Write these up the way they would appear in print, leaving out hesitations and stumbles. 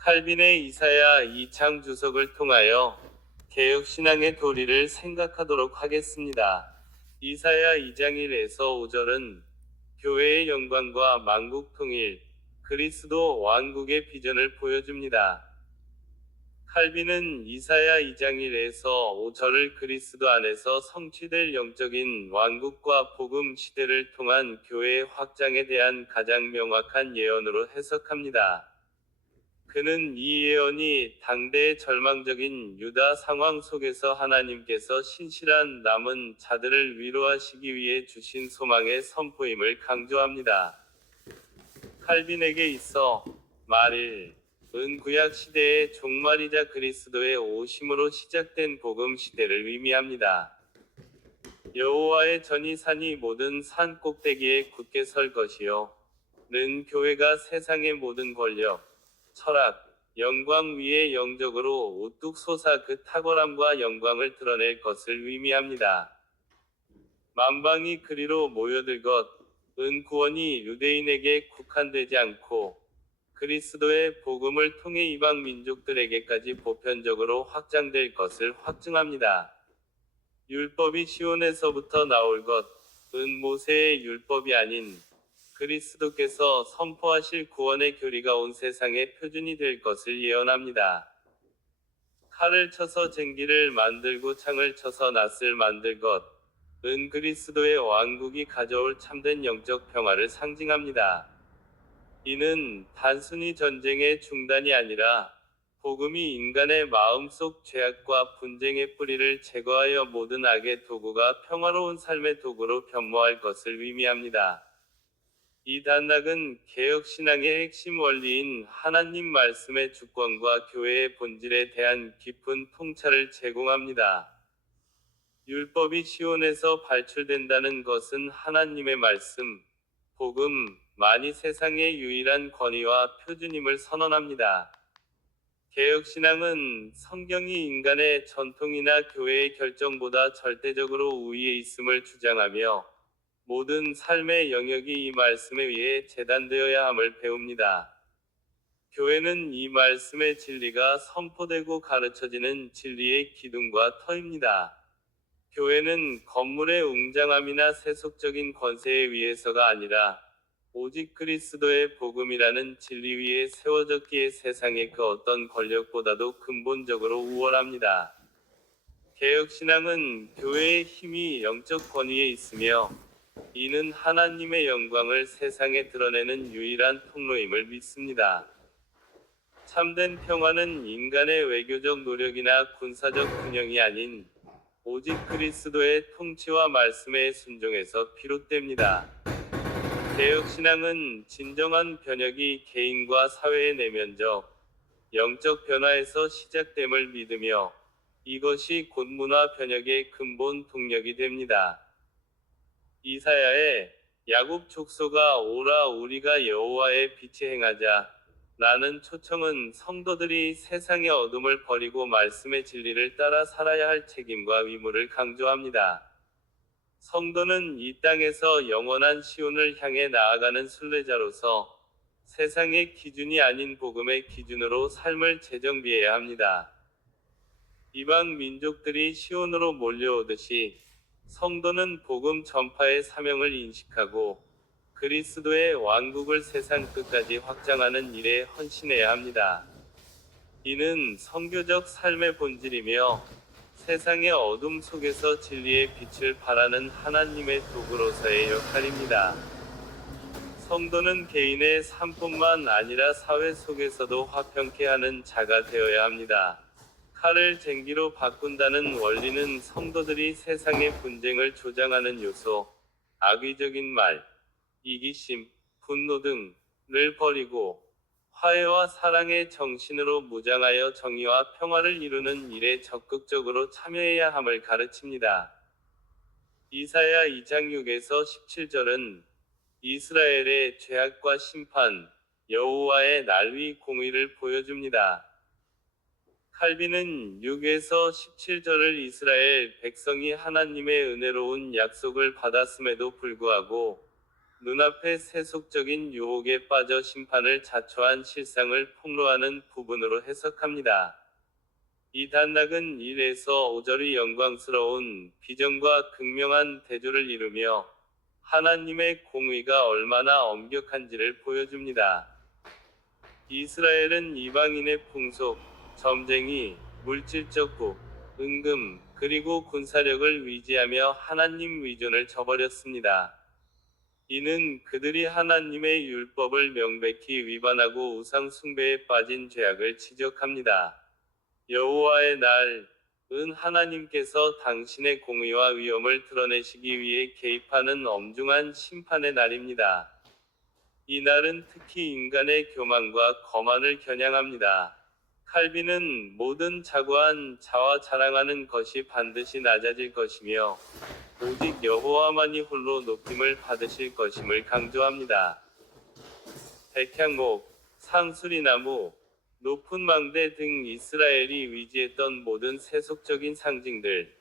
칼빈의 이사야 2장 주석을 통하여 개혁신앙의 도리를 생각하도록 하겠습니다. 이사야 2장 1에서 5절은 교회의 영광과 만국 통일, 그리스도 왕국의 비전을 보여줍니다. 칼빈은 이사야 2장 1에서 5절을 그리스도 안에서 성취될 영적인 왕국과 복음 시대를 통한 교회의 확장에 대한 가장 명확한 예언으로 해석합니다. 그는 이 예언이 당대의 절망적인 유다 상황 속에서 하나님께서 신실한 남은 자들을 위로하시기 위해 주신 소망의 선포임을 강조합니다. 칼빈에게 있어 말일 은 구약 시대의 종말이자 그리스도의 오심으로 시작된 복음 시대를 의미합니다. 여호와의 전이 산이 모든 산 꼭대기에 굳게 설 것이요 는 교회가 세상의 모든 권력, 철학, 영광 위에 영적으로 우뚝 솟아 그 탁월함과 영광을 드러낼 것을 의미합니다. 만방이 그리로 모여들 것, 은 구원이 유대인에게 국한되지 않고 그리스도의 복음을 통해 이방 민족들에게까지 보편적으로 확장될 것을 확증합니다. 율법이 시온에서부터 나올 것, 은 모세의 율법이 아닌 그리스도께서 선포하실 구원의 교리가 온 세상의 표준이 될 것을 예언합니다. 칼을 쳐서 쟁기를 만들고 창을 쳐서 낫을 만들 것, 은 그리스도의 왕국이 가져올 참된 영적 평화를 상징합니다. 이는 단순히 전쟁의 중단이 아니라 복음이 인간의 마음속 죄악과 분쟁의 뿌리를 제거하여 모든 악의 도구가 평화로운 삶의 도구로 변모할 것을 의미합니다. 이 단락은 개혁신앙의 핵심 원리인 하나님 말씀의 주권과 교회의 본질에 대한 깊은 통찰을 제공합니다. 율법이 시온에서 발출된다는 것은 하나님의 말씀, 복음만이 세상의 유일한 권위와 표준임을 선언합니다. 개혁신앙은 성경이 인간의 전통이나 교회의 결정보다 절대적으로 우위에 있음을 주장하며 모든 삶의 영역이 이 말씀에 의해 재단되어야 함을 배웁니다. 교회는 이 말씀의 진리가 선포되고 가르쳐지는 진리의 기둥과 터입니다. 교회는 건물의 웅장함이나 세속적인 권세에 의해서가 아니라 오직 그리스도의 복음이라는 진리 위에 세워졌기에 세상의 그 어떤 권력보다도 근본적으로 우월합니다. 개혁신앙은 교회의 힘이 영적 권위에 있으며 이는 하나님의 영광을 세상에 드러내는 유일한 통로임을 믿습니다. 참된 평화는 인간의 외교적 노력이나 군사적 균형이 아닌 오직 그리스도의 통치와 말씀에 순종해서 비롯됩니다. 개혁신앙은 진정한 변혁이 개인과 사회의 내면적, 영적 변화에서 시작됨을 믿으며 이것이 곧 문화 변혁의 근본 동력이 됩니다. 이사야의 야곱 족속아 오라 우리가 여호와의 빛에 행하자 라는 초청은 성도들이 세상의 어둠을 버리고 말씀의 진리를 따라 살아야 할 책임과 의무를 강조합니다. 성도는 이 땅에서 영원한 시온을 향해 나아가는 순례자로서 세상의 기준이 아닌 복음의 기준으로 삶을 재정비해야 합니다. 이방 민족들이 시온으로 몰려오듯이 성도는 복음 전파의 사명을 인식하고 그리스도의 왕국을 세상 끝까지 확장하는 일에 헌신해야 합니다. 이는 선교적 삶의 본질이며 세상의 어둠 속에서 진리의 빛을 발하는 하나님의 도구로서의 역할입니다. 성도는 개인의 삶뿐만 아니라 사회 속에서도 화평케 하는 자가 되어야 합니다. 칼을 쟁기로 바꾼다는 원리는 성도들이 세상의 분쟁을 조장하는 요소, 악의적인 말, 이기심, 분노 등을 버리고 화해와 사랑의 정신으로 무장하여 정의와 평화를 이루는 일에 적극적으로 참여해야 함을 가르칩니다. 이사야 2장 6에서 17절은 이스라엘의 죄악과 심판, 여호와의 날위 공의를 보여줍니다. 칼빈은 6에서 17절을 이스라엘 백성이 하나님의 은혜로운 약속을 받았음에도 불구하고 눈앞의 세속적인 유혹에 빠져 심판을 자초한 실상을 폭로하는 부분으로 해석합니다. 이 단락은 1에서 5절의 영광스러운 비전과 극명한 대조를 이루며 하나님의 공의가 얼마나 엄격한지를 보여줍니다. 이스라엘은 이방인의 풍속, 점쟁이, 물질적 국, 은금, 그리고 군사력을 위지하며 하나님 위존을 저버렸습니다. 이는 그들이 하나님의 율법을 명백히 위반하고 우상 숭배에 빠진 죄악을 지적합니다. 여호와의 날은 하나님께서 당신의 공의와 위엄을 드러내시기 위해 개입하는 엄중한 심판의 날입니다. 이 날은 특히 인간의 교만과 거만을 겨냥합니다. 칼빈은 모든 자고한 자와 자랑하는 것이 반드시 낮아질 것이며 오직 여호와만이 홀로 높임을 받으실 것임을 강조합니다. 백향목, 상수리나무, 높은 망대 등 이스라엘이 위지했던 모든 세속적인 상징들,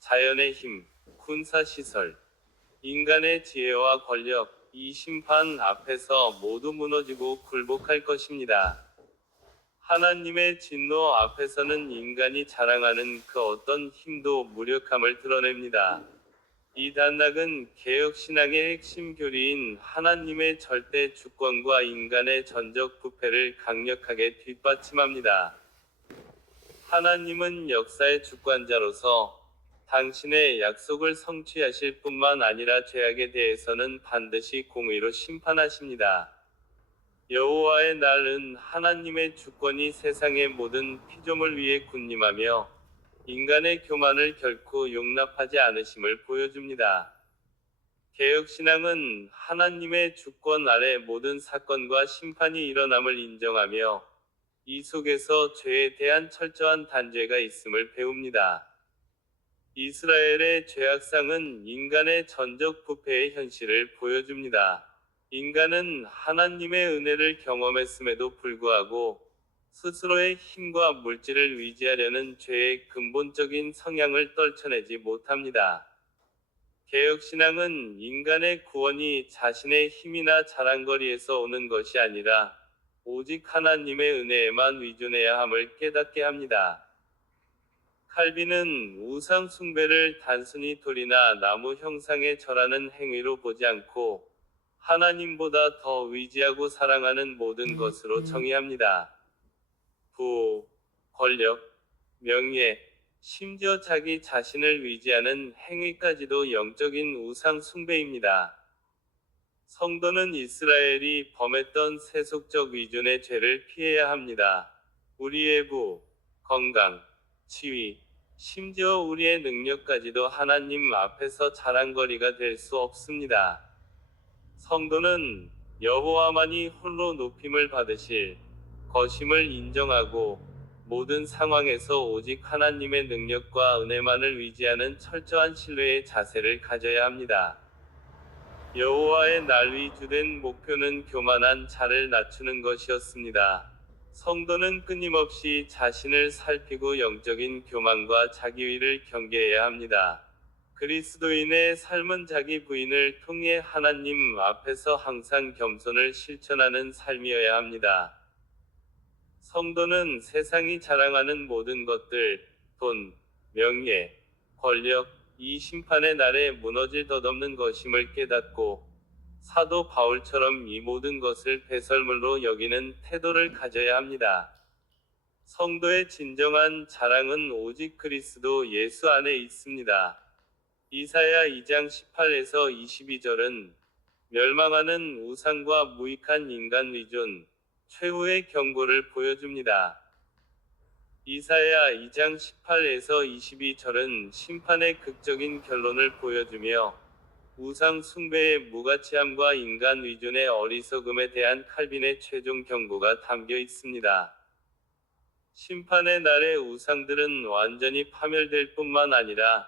자연의 힘, 군사시설, 인간의 지혜와 권력, 이 심판 앞에서 모두 무너지고 굴복할 것입니다. 하나님의 진노 앞에서는 인간이 자랑하는 그 어떤 힘도 무력함을 드러냅니다. 이 단락은 개혁신앙의 핵심 교리인 하나님의 절대 주권과 인간의 전적 부패를 강력하게 뒷받침합니다. 하나님은 역사의 주권자로서 당신의 약속을 성취하실 뿐만 아니라 죄악에 대해서는 반드시 공의로 심판하십니다. 여호와의 날은 하나님의 주권이 세상의 모든 피조물 위에 군림하며 인간의 교만을 결코 용납하지 않으심을 보여줍니다. 개혁신앙은 하나님의 주권 아래 모든 사건과 심판이 일어남을 인정하며 이 속에서 죄에 대한 철저한 단죄가 있음을 배웁니다. 이스라엘의 죄악상은 인간의 전적 부패의 현실을 보여줍니다. 인간은 하나님의 은혜를 경험했음에도 불구하고 스스로의 힘과 물질을 위지하려는 죄의 근본적인 성향을 떨쳐내지 못합니다. 개혁신앙은 인간의 구원이 자신의 힘이나 자랑거리에서 오는 것이 아니라 오직 하나님의 은혜에만 의존해야 함을 깨닫게 합니다. 칼빈은 우상 숭배를 단순히 돌이나 나무 형상에 절하는 행위로 보지 않고 하나님보다 더 위지하고 사랑하는 모든 것으로 정의합니다. 부, 권력, 명예, 심지어 자기 자신을 위지하는 행위까지도 영적인 우상 숭배입니다. 성도는 이스라엘이 범했던 세속적 위존의 죄를 피해야 합니다. 우리의 부, 건강, 지위, 심지어 우리의 능력까지도 하나님 앞에서 자랑거리가 될 수 없습니다. 성도는 여호와만이 홀로 높임을 받으실 것임을 인정하고 모든 상황에서 오직 하나님의 능력과 은혜만을 위지하는 철저한 신뢰의 자세를 가져야 합니다. 여호와의 날 위주된 목표는 교만한 자를 낮추는 것이었습니다. 성도는 끊임없이 자신을 살피고 영적인 교만과 자기위를 경계해야 합니다. 그리스도인의 삶은 자기 부인을 통해 하나님 앞에서 항상 겸손을 실천하는 삶이어야 합니다. 성도는 세상이 자랑하는 모든 것들, 돈, 명예, 권력, 이 심판의 날에 무너질 덧없는 것임을 깨닫고 사도 바울처럼 이 모든 것을 배설물로 여기는 태도를 가져야 합니다. 성도의 진정한 자랑은 오직 그리스도 예수 안에 있습니다. 이사야 2장 18에서 22절은 멸망하는 우상과 무익한 인간 위존, 최후의 경고를 보여줍니다. 이사야 2장 18에서 22절은 심판의 극적인 결론을 보여주며 우상 숭배의 무가치함과 인간 위존의 어리석음에 대한 칼빈의 최종 경고가 담겨 있습니다. 심판의 날에 우상들은 완전히 파멸될 뿐만 아니라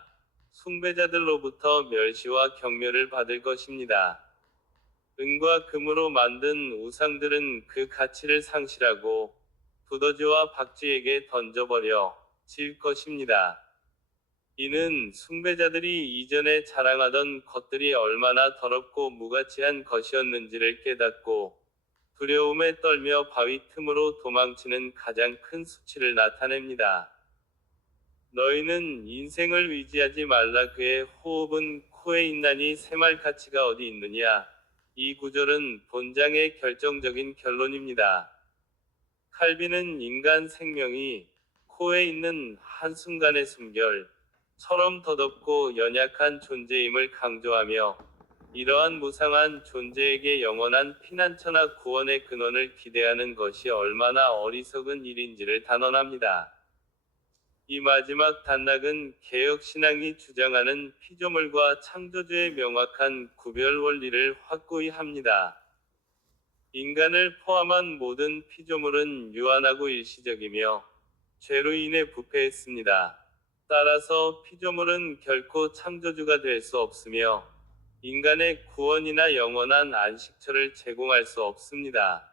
숭배자들로부터 멸시와 경멸을 받을 것입니다. 은과 금으로 만든 우상들은 그 가치를 상실하고 두더지와 박쥐에게 던져버려 질 것입니다. 이는 숭배자들이 이전에 자랑하던 것들이 얼마나 더럽고 무가치한 것이었는지를 깨닫고 두려움에 떨며 바위 틈으로 도망치는 가장 큰 수치를 나타냅니다. 너희는 인생을 의지하지 말라. 그의 호흡은 코에 있나니 샘할 가치가 어디 있느냐. 이 구절은 본장의 결정적인 결론입니다. 칼빈은 인간 생명이 코에 있는 한순간의 숨결처럼 더덥고 연약한 존재임을 강조하며 이러한 무상한 존재에게 영원한 피난처나 구원의 근원을 기대하는 것이 얼마나 어리석은 일인지를 단언합니다. 이 마지막 단락은 개혁신앙이 주장하는 피조물과 창조주의 명확한 구별 원리를 확고히 합니다. 인간을 포함한 모든 피조물은 유한하고 일시적이며 죄로 인해 부패했습니다. 따라서 피조물은 결코 창조주가 될 수 없으며 인간의 구원이나 영원한 안식처를 제공할 수 없습니다.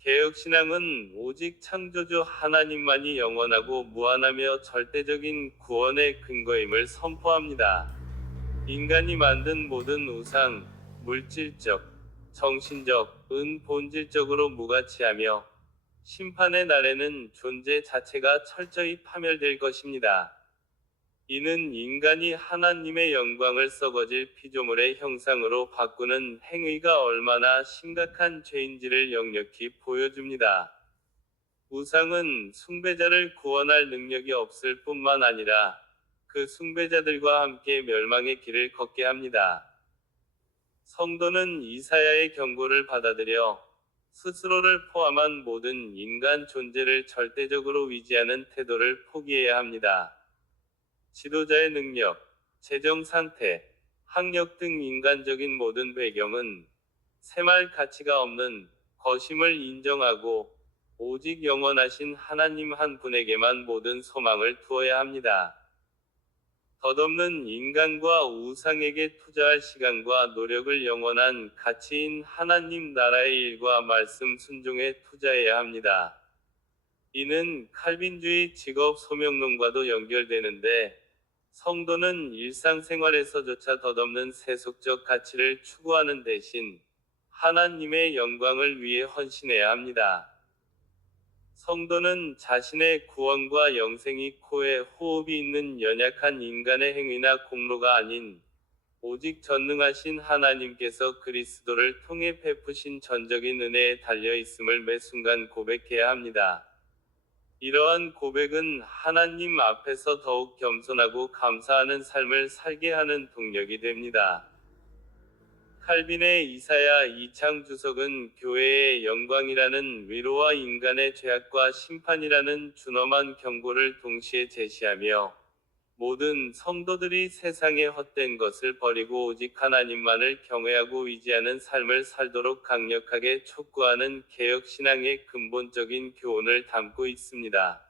개혁신앙은 오직 창조주 하나님만이 영원하고 무한하며 절대적인 구원의 근거임을 선포합니다. 인간이 만든 모든 우상, 물질적, 정신적, 은 본질적으로 무가치하며 심판의 날에는 존재 자체가 철저히 파멸될 것입니다. 이는 인간이 하나님의 영광을 썩어질 피조물의 형상으로 바꾸는 행위가 얼마나 심각한 죄인지를 역력히 보여줍니다. 우상은 숭배자를 구원할 능력이 없을 뿐만 아니라 그 숭배자들과 함께 멸망의 길을 걷게 합니다. 성도는 이사야의 경고를 받아들여 스스로를 포함한 모든 인간 존재를 절대적으로 위지하는 태도를 포기해야 합니다. 지도자의 능력, 재정 상태, 학력 등 인간적인 모든 배경은 셈할 가치가 없는 것임을 인정하고 오직 영원하신 하나님 한 분에게만 모든 소망을 두어야 합니다. 덧없는 인간과 우상에게 투자할 시간과 노력을 영원한 가치인 하나님 나라의 일과 말씀 순종에 투자해야 합니다. 이는 칼빈주의 직업 소명론과도 연결되는데 성도는 일상생활에서조차 덧없는 세속적 가치를 추구하는 대신 하나님의 영광을 위해 헌신해야 합니다. 성도는 자신의 구원과 영생이 코에 호흡이 있는 연약한 인간의 행위나 공로가 아닌 오직 전능하신 하나님께서 그리스도를 통해 베푸신 전적인 은혜에 달려 있음을 매 순간 고백해야 합니다. 이러한 고백은 하나님 앞에서 더욱 겸손하고 감사하는 삶을 살게 하는 동력이 됩니다. 칼빈의 이사야 2장 주석은 교회의 영광이라는 위로와 인간의 죄악과 심판이라는 준엄한 경고를 동시에 제시하며 모든 성도들이 세상의 헛된 것을 버리고 오직 하나님만을 경외하고 의지하는 삶을 살도록 강력하게 촉구하는 개혁신앙의 근본적인 교훈을 담고 있습니다.